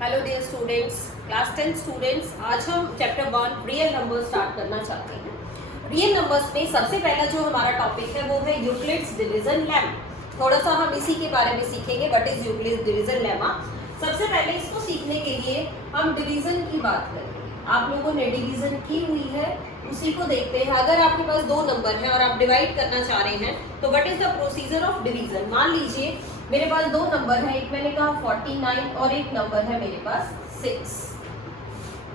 Hello dear students, class 10 students, आज हम chapter 1 real numbers start करना चाहते हैं। रियल नंबर्स में सबसे पहला जो हमारा टॉपिक है वो है यूक्लिड्स डिवीजन लेमा। थोड़ा सा हम इसी के बारे में सीखेंगे, what is Euclid's division lemma. सबसे पहले इसको सीखने के लिए हम डिवीजन की बात करेंगे। आप लोगों ने डिवीजन की हुई है, उसी को देखते हैं। अगर आपके पास दो नंबर है और आप डिवाइड करना चाह रहे हैं तो what is the procedure of division. मान लीजिए मेरे पास दो नंबर है, एक मैंने कहा 49 और एक नंबर है मेरे पास 6।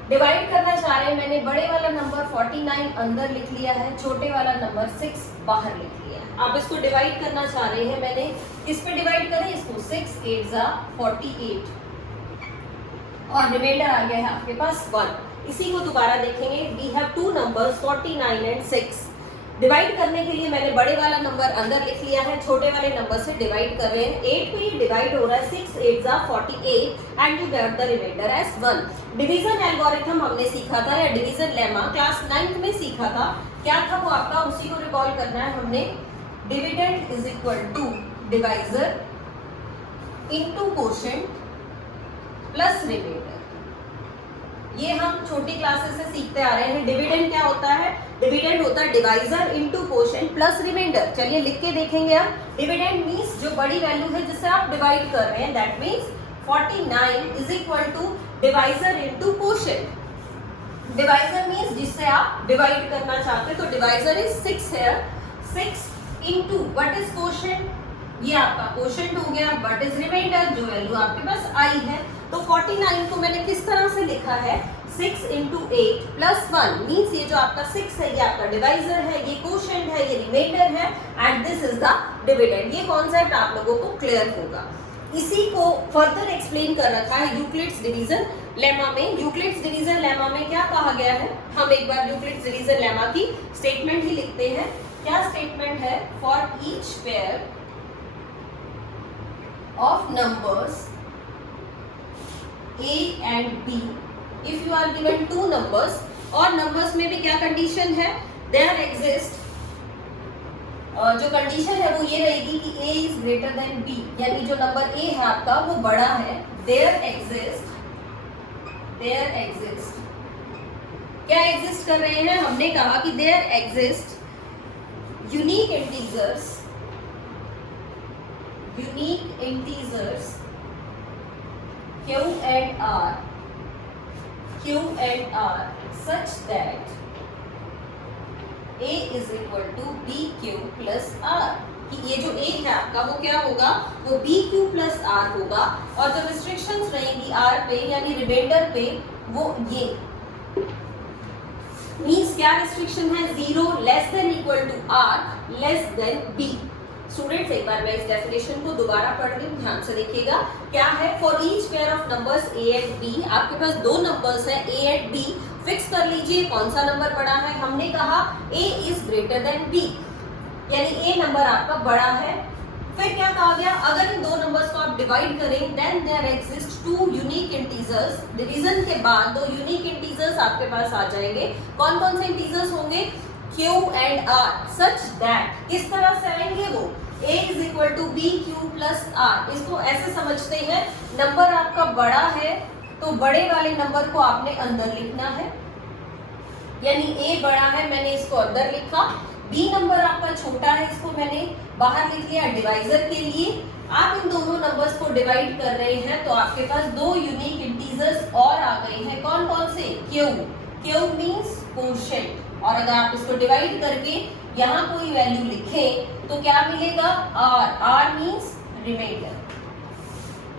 डिवाइड करना चाह रहे हैं, मैंने बड़े वाला नंबर 49 अंदर लिख लिया है, छोटे वाला नंबर 6 बाहर लिख लिया है। आप इसको डिवाइड करना चाह रहे हैं, मैंने किस पे डिवाइड करें इसको, 6 8 जा 48 और रिमाइंडर आ गया है आपके पास 1। इसी को दोबारा देखेंगे, we have two numbers 49 and 6। Divide करने के लिए मैंने बड़े वाला नंबर अंदर लिख लिया है, छोटे वाले नंबर से डिवाइड कर रहे हैं। 8 पे ये डिवाइड हो रहा है, 6 8 जा 48 and you get the remainder as 1। Division algorithm हमने सीखा था, या डिवीजन लेमा क्लास 9th में सीखा था। क्या था वो आपका, उसी को रिकॉल करना है हमने। Dividend is equal to divisor into quotient plus remainder. ये हम छोटी क्लासेस से सीखते आ रहे हैं। डिविडेंड क्या होता है, डिविडेंड होता है divisor into quotient plus remainder. चलिए लिख के देखेंगे अब। डिविडेंड मींस जो बड़ी वैल्यू है जिससे आप डिवाइड कर रहे हैं, that means 49 is equal to divisor into quotient. Divisor means जिससे आप डिवाइड करना चाहते हैं, तो डिवाइजर इज 6 है। 6 इनटू व्हाट इज कोशेंट, ये आपका कोशेंट हो गया। व्हाट इज रिमाइंडर, जो वैल्यू आपके पास आई है। तो 49 को मैंने किस तरह से लिखा है, 6 इंटू 8 प्लस 1 मीन्स ये जो आपका 6 है ये आपका डिवाइजर है, ये कोशेंट है, ये रिमाइंडर है and this is the dividend. ये कॉन्सेप्ट आप लोगों को क्लियर होगा। इसी को फर्दर एक्सप्लेन कर रखा है यूक्लिड्स डिवीजन लेमा में। यूक्लिड्स डिवीजन लेमा में क्या कहा गया है, हम एक बार यूक्लिड्स डिवीजन लेमा की स्टेटमेंट ही लिखते हैं। क्या स्टेटमेंट है, for each pair of numbers A and B, if you are given two numbers, और numbers में भी क्या कंडीशन है, there exist, जो कंडीशन है वो ये रहेगी कि A is greater than B, यानी जो नंबर A है आपका वो बड़ा है। there exist क्या एग्जिस्ट कर रहे हैं, हमने कहा कि there exist unique integers Q and R such that A is equal to BQ plus R, कि ये जो A है आपका वो क्या होगा, वो BQ plus R होगा। और जो रिस्ट्रिक्शंस रहेंगी R पे यानी रिमाइंडर पे, वो ये मीन्स क्या रिस्ट्रिक्शन है, 0 less than equal to R less than B। Students एक बार मैं इस डेफिनेशन को दोबारा पढ़ रही हूँ, ध्यान से देखिएगा। क्या है, for each pair of numbers A and B, आपके पास दो नंबर्स हैं A एंड B। फिक्स कर लीजिए कौन सा नंबर बड़ा है, हमने कहा A is greater than B, यानी A नंबर आपका बड़ा है। फिर क्या कहा गया, अगर इन दो नंबर्स को आप डिवाइड करें, then there exist two unique integers. Division के बाद दो यूनिक इंटीजर्स आपके पास आ जाएंगे। कौन कौन से इंटीजर्स होंगे, Q and R such that, किस तरह से आएंगे वो, A is equal to BQ plus R। इसको ऐसे समझते हैं, नंबर आपका बड़ा है तो बड़े वाले नंबर को आपने अंदर लिखना है, यानी A बड़ा है मैंने इसको अंदर लिखा, B नंबर आपका छोटा है इसको मैंने बाहर लिख लिया डिवाइजर के लिए। आप इन दोनों नंबर्स को डिवाइड कर रहे हैं तो आपके पास दो यूनिक इंटीजर्स और आ गए हैं। कौन कौन से, Q मीन्स कोशेंट, और अगर आप इसको डिवाइड करके यहाँ कोई वैल्यू लिखें तो क्या मिलेगा, R मीन्स रिमाइंडर।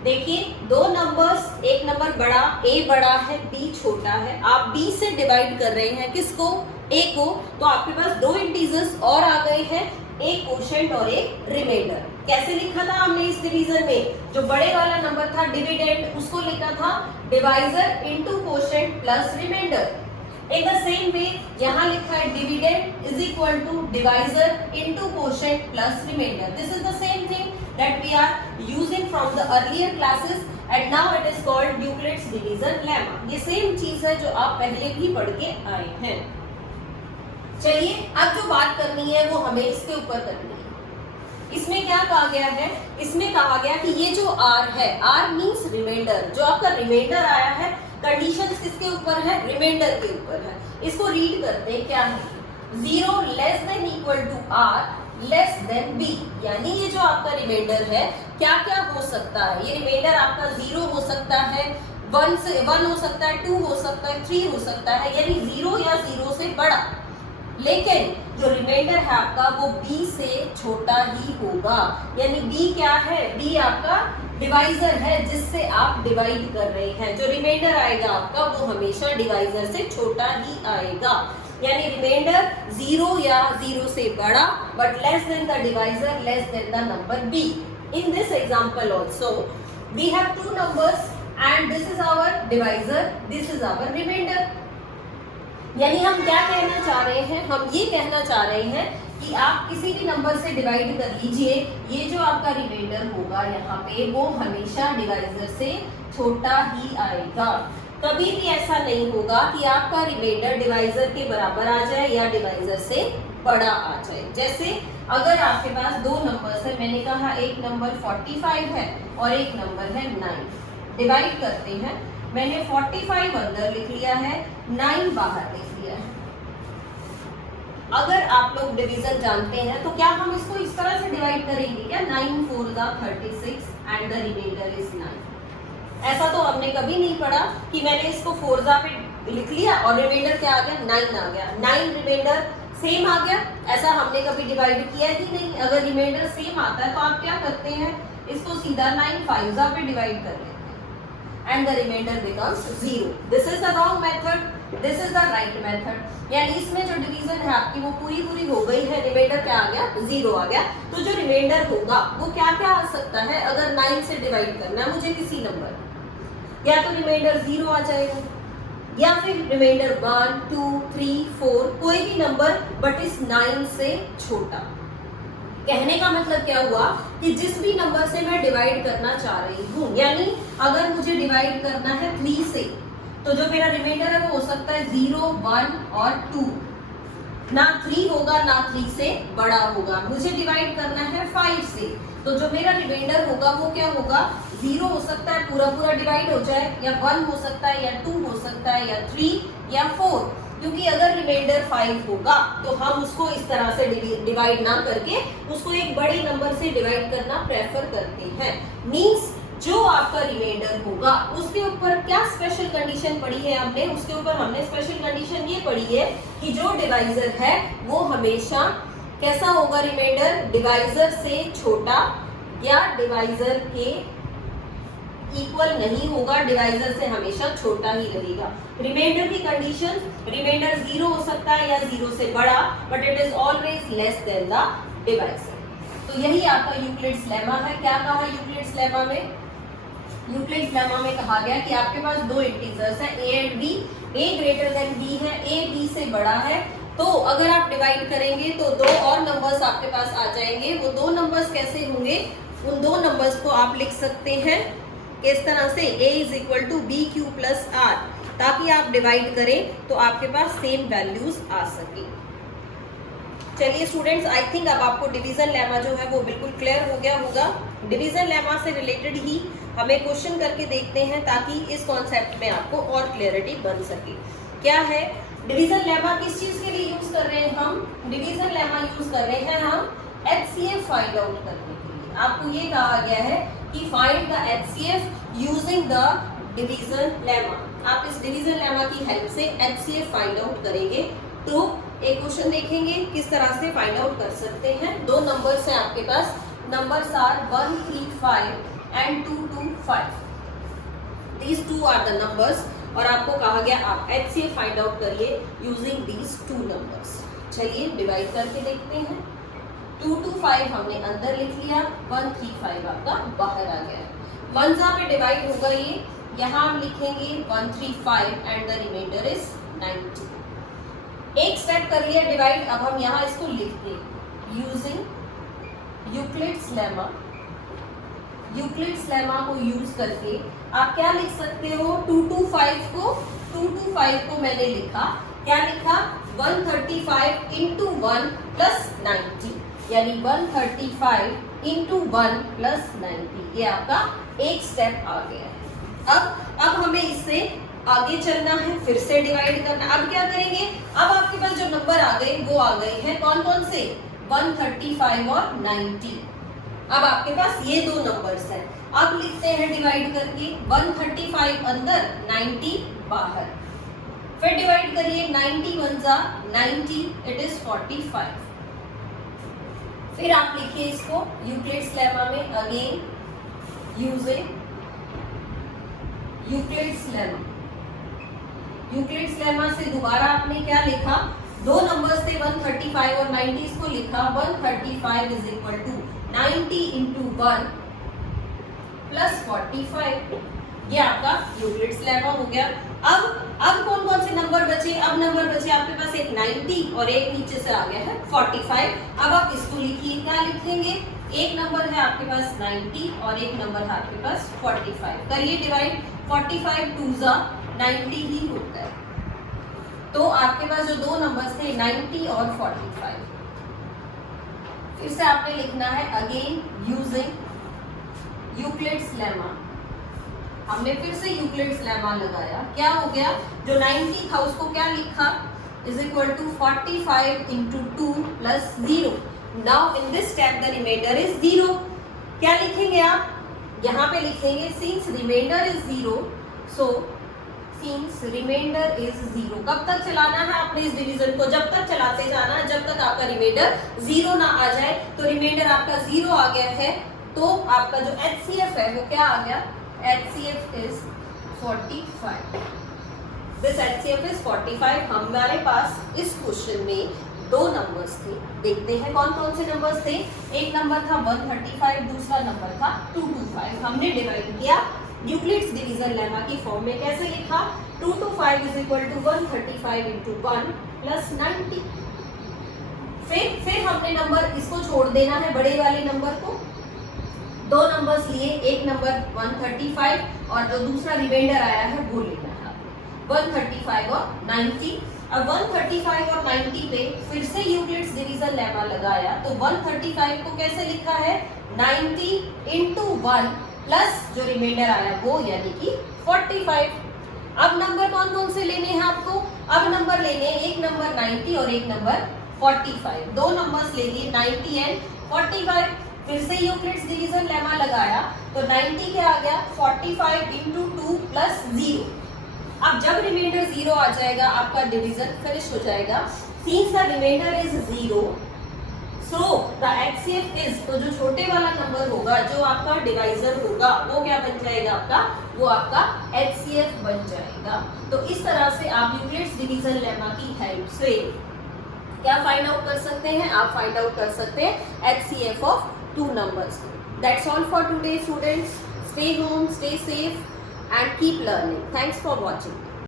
देखिए दो नंबर्स, एक नंबर बड़ा, A बड़ा है B छोटा है, आप B से डिवाइड कर रहे हैं किसको, A को, तो आपके पास दो इंटीजर्स और आ गए हैं, एक कोशेंट और एक रिमाइंडर। कैसे लिखा था हमने इस डिवीजन में, जो बड़े वाला नंबर था डिविडेंड, उसको लिखा था divisor into quotient plus remainder. In the same way, यहाँ लिखा है dividend is equal to divisor into quotient plus remainder. This is the same thing that we are using from the earlier classes and now it is called Euclid's division lemma. ये same चीज है जो आप पहले भी पढ़ के आए हैं। चलिए अब जो बात करनी है वो हमें इसके ऊपर करनी है। इसमें क्या कहा गया है, इसमें कहा गया कि ये जो r है, r मींस रिमाइंडर, जो आपका रिमाइंडर आया है कंडीशंस किसके ऊपर है, रिमाइंडर के ऊपर है। इसको रीड करते हैं, क्या है 0 less than equal to r less than b, यानी ये जो आपका रिमाइंडर है क्या क्या हो सकता है, ये रिमाइंडर आपका 0 हो सकता है, 1 हो सकता है, 2 हो सकता है, 3 हो सकता है, यानी 0 या 0 से बड़ा, लेकिन जो रिमाइंडर है आपका वो b से छोटा ही होगा। यानी b क्या है, b आपका डिवाइजर है जिससे आप डिवाइड कर रहे हैं। जो रिमाइंडर आएगा आपका वो हमेशा डिवाइजर से छोटा ही आएगा। यानी रिमाइंडर 0 या 0 से बड़ा, but less than the divisor, less than the number b। In this example also we have two numbers and this is our divisor, this is our remainder। यानी हम क्या कहना चाह रहे हैं, हम ये कहना चाह रहे हैं कि आप किसी भी नंबर से डिवाइड कर लीजिए, ये जो आपका रिमाइंडर होगा यहाँ पे वो हमेशा डिवाइजर से छोटा ही आएगा। कभी भी ऐसा नहीं होगा कि आपका रिमाइंडर डिवाइजर के बराबर आ जाए या डिवाइजर से बड़ा आ जाए। जैसे अगर आपके पास दो नंबर्स है, मैंने कहा एक नंबर 45 है और एक नंबर है 9, डिवाइड करते हैं। मैंने 45 अंदर लिख लिया है, 9 बाहर लिख लिया है। अगर आप लोग डिवीजन जानते हैं तो क्या हम इसको इस तरह से डिवाइड करेंगे क्या, 9 4 36 एंड द रिमाइंडर इज 9। ऐसा तो हमने कभी नहीं पढ़ा कि मैंने इसको 4 पे लिख लिया और रिमाइंडर क्या आ गया, 9 आ गया, 9 रिमाइंडर सेम आ गया। ऐसा हमने कभी डिवाइड किया ही नहीं। अगर रिमाइंडर सेम आता है तो आप क्या करते हैं, इसको सीधा 9 5 पे डिवाइड कर लेते हैं and the remainder becomes 0। This is the wrong method, this is the right method। यानी इसमें जो डिवीजन है आपकी वो पूरी हो गई है, रिमाइंडर क्या आ गया, 0 आ गया। तो जो रिमाइंडर होगा वो क्या क्या आ सकता है, अगर 9 से डिवाइड करना है मुझे किसी नंबर, या तो रिमाइंडर 0 आ जाएगा, या फिर रिमाइंडर 1 2 3 4 कोई भी नंबर बट इस 9 से छोटा। कहने का मतलब क्या हुआ कि जिस भी नंबर से मैं डिवाइड करना चाह रही हूँ, यानी अगर मुझे डिवाइड करना है 3 से, तो जो मेरा रिमाइंडर है वो हो सकता है 0 1 और 2, ना 3 होगा ना 3 से बड़ा होगा। मुझे डिवाइड करना है 5 से, तो जो मेरा रिमाइंडर होगा वो क्या होगा, 0 हो सकता है पूरा डिवाइड हो जाए, या 1 हो सकता है, या 2 हो सकता है, या 3 या 4। क्योंकि अगर रिमाइंडर 5 होगा तो हम उसको इस तरह से डिवाइड ना करके उसको एक बड़े नंबर से डिवाइड करना प्रेफर करते हैं। मींस जो आपका रिमाइंडर होगा उसके ऊपर क्या स्पेशल कंडीशन पड़ी है हमने, उसके ऊपर हमने स्पेशल कंडीशन ये पड़ी है कि जो डिवाइजर है वो हमेशा कैसा होगा, रिमाइंडर डिवाइजर से छोटा या डिवाइजर के इक्वल नहीं होगा, डिवाइजर से हमेशा छोटा ही रहेगा। रिमाइंडर की कंडीशन, रिमाइंडर 0 हो सकता है या 0 से बड़ा, but it is always less than the divisor. तो यही आपका यूक्लिड्स लेमा है। क्या कहा यूक्लिड्स लेमा में, यूक्लिड्स लेमा में कहा गया कि आपके पास दो इंटीजर्स हैं a and b, a greater than b है, a b से बड़ा है, तो अगर आप डिवाइड करेंगे तो दो और नंबर्स आपके पास आ जाएंगे। वो दो नंबर्स कैसे होंगे, उन दो नंबर्स को आप लिख सकते हैं किस तरह से, a is equal to B Q plus R, ताकि आप डिवाइड करें तो आपके पास सेम वैल्यूज आ सके। चलिए स्टूडेंट्स, आई थिंक अब आपको डिवीजन लेमा जो है वो बिल्कुल क्लियर हो गया होगा। डिवीजन लेमा से रिलेटेड ही हमें क्वेश्चन करके देखते हैं ताकि इस कॉन्सेप्ट में आपको और क्लियरिटी बन सके। क्या है डिवीजन लेमा, किस चीज के लिए यूज कर रहे हैं हम, डिवीजन लेमा यूज कर रहे हैं हम HCF फाइंड आउट करने के लिए। आपको ये कहा गया है कि find the HCF using the division lemma. आप इस डिवीजन लेमा की हेल्प से HCF फाइंड आउट करेंगे। तो एक क्वेश्चन देखेंगे किस तरह से फाइंड आउट कर सकते हैं। दो नंबर्स हैं आपके पास, numbers are 135 and 225। These two are the numbers और आपको कहा गया आप HCF फाइंड आउट करिए यूजिंग दीज टू नंबर्स। चलिए डिवाइड करके देखते हैं। 225 हमने अंदर लिख लिया, 135 आपका बाहर आ गया है। मंजा पे डिवाइड होगा ये, यहाँ हम लिखेंगे 135 एंड द रिमाइंडर इज 90। एक स्टेप कर लिया डिवाइड, अब हम यहाँ इसको लिखते हैं using Euclid's lemma. Euclid's lemma को यूज करके आप क्या लिख सकते हो, 225 को मैंने लिखा, क्या लिखा 135 इंटू 1 प्लस 90, यानी 135 इंटू 1 प्लस 90। ये आपका एक स्टेप आ गया है। अब हमें इससे आगे चलना है, फिर से डिवाइड करना। अब क्या करेंगे, अब आपके पास जो नंबर आ गए वो आ गए हैं कौन कौन से, 135 और 90। अब आपके पास ये दो नंबर्स हैं, अब लिखते हैं डिवाइड करके, 135 अंदर 90 बाहर, फिर डिवाइड करिए, 90 1 जा 90, इट इज 45। फिर आप लिखिए इसको यूक्लिड्स लेमा में, again using Euclid's lemma. Euclid's lemma से दोबारा आपने क्या लिखा, दो नंबर्स थे 135 और 90, इसको लिखा 135 is equal to 90 into 1 plus 45। ये आपका यूक्लिड्स लेमा हो गया। अब कौन कौन से नंबर बचे, अब नंबर बचे आपके पास एक 90 और एक नीचे से आ गया है 45। अब आप इसको लिखिए, क्या लिखेंगे, एक नंबर है आपके पास 90 और एक नंबर है आपके पास 45। करिए डिवाइड, 45 2 जा 90 ही होता है। तो आपके पास जो दो नंबर्स थे 90 और 45। फिर से आपने लिखना है अगेन यूजिंग यूक्लिड्स लेमा। हमने फिर से यूक्लिड्स लेमा लगाया, क्या हो गया, जो 90 था उसको क्या लिखा, is equal to 45 into 2 plus 0। Now in this step the remainder is 0। क्या लिखेंगे आप, यहाँ पे लिखेंगे since remainder is 0, so since remainder is 0। कब तक चलाना है आपने इस डिवीजन को, जब तक चलाते जाना है जब तक आपका रिमाइंडर 0 ना आ जाए। तो रिमाइंडर आपका 0 आ गया है, तो आपका जो HCF है वो क्या आ गया, HCF is 45। This HCF is 45। हमारे पास इस क्वेश्चन में दो नंबर्स थे, देखते हैं कौन कौन से नंबर्स थे। एक नंबर था 135, दूसरा नंबर था 225। हमने डिवाइड किया यूक्लिड्स डिवीजन लेमा की फॉर्म में, कैसे लिखा, 225 is equal to 135 into 1 plus 90। फिर हमने नंबर इसको छोड़ देना है, बड़े वाले नंबर को, दो नंबर्स लिए, एक नंबर 135 और जो दूसरा रिमाइंडर आया है वो लेना है आपको, 135 और 90। अब 135 और 90 पे फिर से यूक्लिड्स डिवीजन लेमा लगाया, तो 135 को कैसे लिखा है, 90 इंटू 1 प्लस जो रिमाइंडर आया वो यानी कि 45। अब नंबर कौन कौन से लेने हैं आपको, अब नंबर लेने, एक नंबर 90 और एक नंबर 45, दो नंबर्स ले लिए 90 एंड 45। फिर से यूक्लिड्स डिवीजन लेमा लगाया, तो 90 क्या आ गया, 45 इंटू 2 प्लस 0। अब जब रिमाइंडर 0 आ जाएगा आपका डिवीजन फिनिश हो जाएगा। Since the remainder is 0, so the HCF is, तो जो छोटे वाला नंबर होगा जो आपका डिवाइजर होगा वो क्या बन जाएगा आपका, वो आपका HCF बन जाएगा। तो इस तरह से आप यूक्लिड्स डिवीजन लेमा की हेल्प से क्या फाइंड आउट कर सकते हैं, आप फाइंड आउट कर सकते हैं HCF of two numbers. That's all for today, students. Stay home, stay safe and keep learning. Thanks for watching.